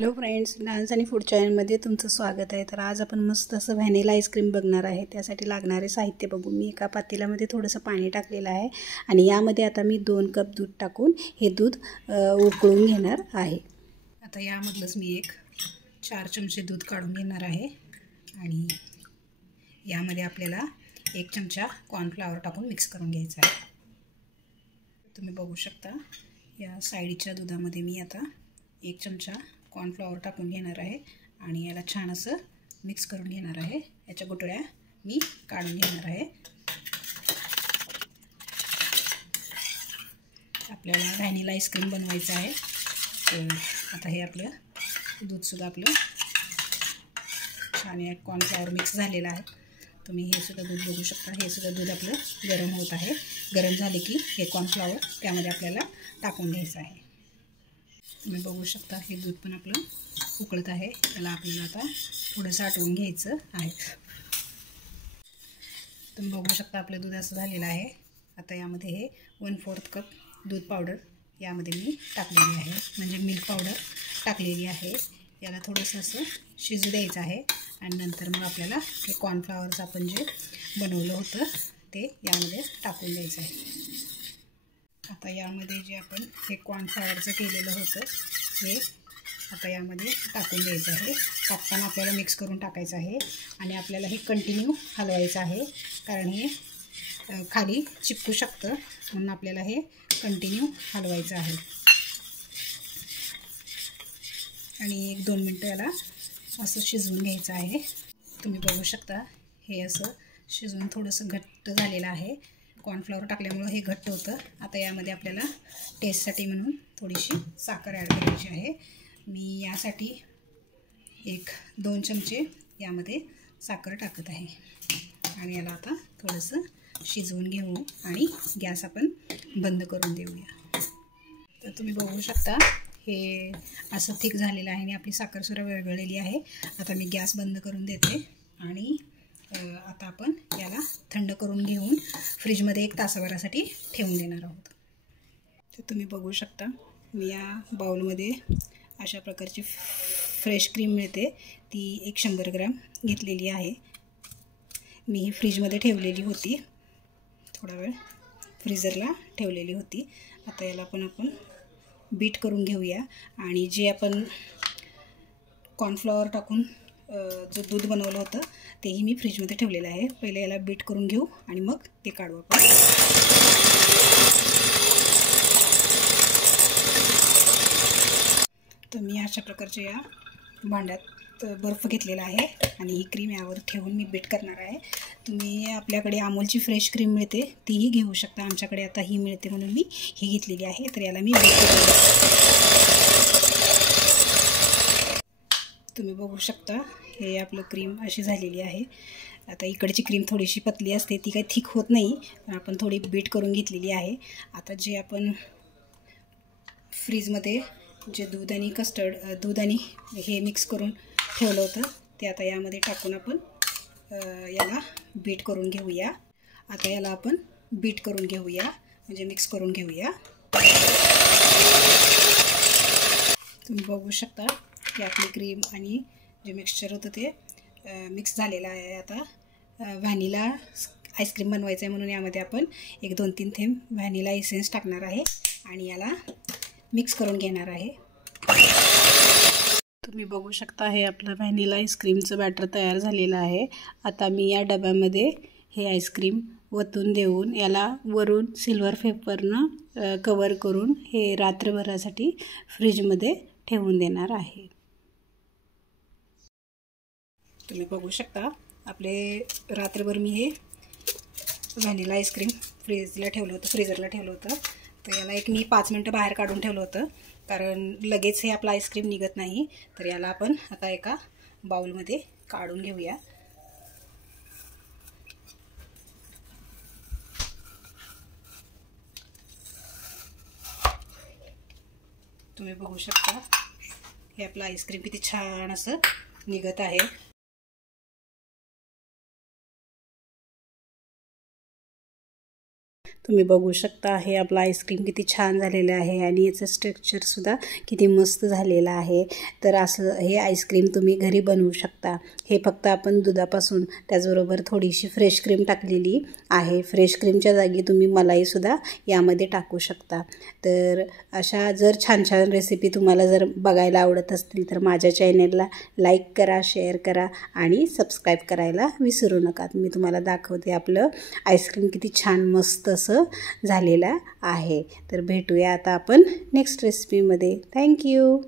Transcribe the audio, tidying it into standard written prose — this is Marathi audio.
हॅलो फ्रेंड्स, डान्स आणि फूड चॅनलमध्ये तुमचं स्वागत आहे। तर आज आपण मस्त असं व्हॅनिला आईस्क्रीम बघणार आहे। त्यासाठी लागणारे साहित्य बघू। मी एका पातेल्यामध्ये थोडंसं पाणी टाकलेलं आहे आणि यामध्ये आता मी 2 कप दूध टाकून हे दूध उकळून घेणार आहे। आता यामधलंच मी 4 चमचे दूध काढून घेणार आहे आणि यामध्ये आपल्याला 1 चमचा कॉर्नफ्लॉवर टाकून मिक्स करून घ्यायचं आहे। तुम्ही बघू शकता या साईडच्या दुधामध्ये मी आता 1 चमचा कॉर्नफ्लॉवर टाकून घेणार आहे आणि याला छान असं मिक्स करून घेणार आहे। याच्या गुठळ्या मी काढून घेणार आहे। आपल्याला व्हॅनिला आईस्क्रीम बनवायचं आहे। तर आता हे आपलं दूधसुद्धा आपलं छान कॉर्नफ्लॉवर मिक्स झालेलं आहे। तुम्ही हे सुद्धा दूध बघू शकता। हे सुद्धा दूध आपलं गरम होत आहे। गरम झाले की हे कॉर्नफ्लॉवर त्यामध्ये आपल्याला टाकून घ्यायचं आहे। तुम्ही बघू शकता हे दूध पण आपलं उकळत आहे। त्याला आपल्याला आता थोडंसं आटवून घ्यायचं आहे। तुम्ही बघू शकता आपलं दूध असं झालेलं आहे। आता यामध्ये हे 1/4 कप दूध पावडर यामध्ये मी टाकलेली आहे, म्हणजे मिल्क पावडर टाकलेली आहे। याला थोडंसं असं शिजू द्यायचं आहे आणि नंतर मग आपल्याला हे कॉर्नफ्लॉवरचं आपण जे बनवलं होतं ते यामध्ये टाकून द्यायचं आहे। आता यामध्ये जे आपण हे कॉर्नफ्लॉवरचं केलेलं होतं हे आता यामध्ये टाकून द्यायचं आहे। टाकताना आपल्याला मिक्स करून टाकायचं आहे आणि आपल्याला हे कंटिन्यू हलवायचं आहे, कारण हे खाली चिपकू शकतं, म्हणून आपल्याला हे कंटिन्यू हलवायचं आहे आणि 1-2 मिनटं याला असं शिजवून घ्यायचं आहे। तुम्ही बघू शकता हे असं शिजवून थोडंसं घट्ट झालेलं आहे। कॉर्नफ्लॉवर टाकल्यामुळे हे घट्ट होतं। आता यामध्ये आपल्याला टेस्टसाठी म्हणून थोडीशी साखर ॲड करायची आहे। मी यासाठी 1-2 चमचे यामध्ये साखर टाकत आहे आणि याला आता थोडंसं शिजवून घेऊ आणि गॅस आपण बंद करून देऊया। तर तुम्ही बघू शकता हे असं थिक झालेलं आहे आणि आपली साखरसुद्धा विरघळलेली आहे। आता मी गॅस बंद करून देते आणि आता आपण याला थंड करून घेऊन फ्रीजमध्ये 1 तासाभरासाठी ठेवून देणार आहोत। तर तुम्ही बघू शकता मी या बाउलमध्ये अशा प्रकारची फ्रेश क्रीम मिळते, ती 100 ग्रॅम घेतलेली आहे। मी ही फ्रीजमध्ये ठेवलेली होती, थोडा वेळ फ्रीजरला ठेवलेली होती। आता याला आपण बीट करून घेऊया आणि जे आपण कॉर्नफ्लॉवर टाकून जो दूध बनवलं होतं तेही मी फ्रीजमध्ये ठेवलेलं आहे। पहिले याला बीट करून घेऊ आणि मग ते काढू आपण। तर मी अशा प्रकारच्या या भांड्यात बर्फ घेतलेला आहे आणि ही क्रीम यावर ठेवून मी बीट करणार आहे। तुम्ही आपल्याकडे अमूलची फ्रेश क्रीम मिळते तीही घेऊ शकता। आमच्याकडे आता ही मिळते म्हणून मी ही घेतलेली आहे। तर याला मी बीट तुम्ही बघू शकता हे आपलं क्रीम अशी झालेली आहे। आता इकडची क्रीम थोडीशी पतली असते, ती काही थिक होत नाही, पण आपण थोडी बीट करून घेतलेली आहे। आता जे आपण फ्रीजमध्ये जे दूध आणि हे मिक्स करून ठेवलं होतं ते आता यामध्ये टाकून आपण याला बीट करून घेऊया। आता याला आपण बीट करून घेऊया, म्हणजे मिक्स करून घेऊया। तुम्ही बघू शकता की आपली क्रीम आणि जे मिक्सचर होतं ते मिक्स झालेलं आहे। आता व्हॅनिला आईस्क्रीम बनवायचं आहे म्हणून यामध्ये आपण 1-2-3 थेंब व्हॅनिला एसेन्स टाकणार आहे आणि याला मिक्स करून घेणार आहे। तुम्ही बघू शकता हे आपलं व्हॅनिला आईस्क्रीमचं बॅटर तयार झालेलं आहे। आता मी या डब्यामध्ये हे आईस्क्रीम वतून देऊन याला वरून सिल्वर पेपरनं कवर करून हे रात्रभरासाठी फ्रीजमध्ये ठेवून देणार आहे। तुम्ही बघू शकता आपले रात्रभर मी हे व्हॅनिला आईस्क्रीम फ्रीजरला ठेवलं होतं। तर याला मी 5 मिनटं बाहेर काढून ठेवलं होतं, कारण लगेच हे आपलं आईस्क्रीम निघत नाही। तर याला आपण आता एका बाउलमध्ये काढून घेऊया। तुम्ही बघू शकता हे आपलं आईस्क्रीम किती छान असं निघत आहे। तुम्ही बघू शकता हे आपलं आईस्क्रीम किती छान झालेलं आहे आणि याचं स्ट्रक्चरसुद्धा किती मस्त झालेलं आहे. तर असं हे आईस्क्रीम तुम्ही घरी बनवू शकता. हे फक्त आपण दुधापासून त्याचबरोबर थोडीशी फ्रेश क्रीम टाकलेली आहे. फ्रेश क्रीमच्या जागी तुम्ही मलाईसुद्धा यामध्ये टाकू शकता. तर अशा जर छान छान रेसिपी तुम्हाला जर बघायला आवडत असतील तर माझ्या चॅनेलला लाईक करा, शेअर करा आणि सबस्क्राईब करायला विसरू नका. मी तुम्हाला दाखवते आपलं आईस्क्रीम किती छान मस्त असं झालेलं आहे. तर भेटूया आता आपण नेक्स्ट रेसिपीमध्ये. थँक्यू.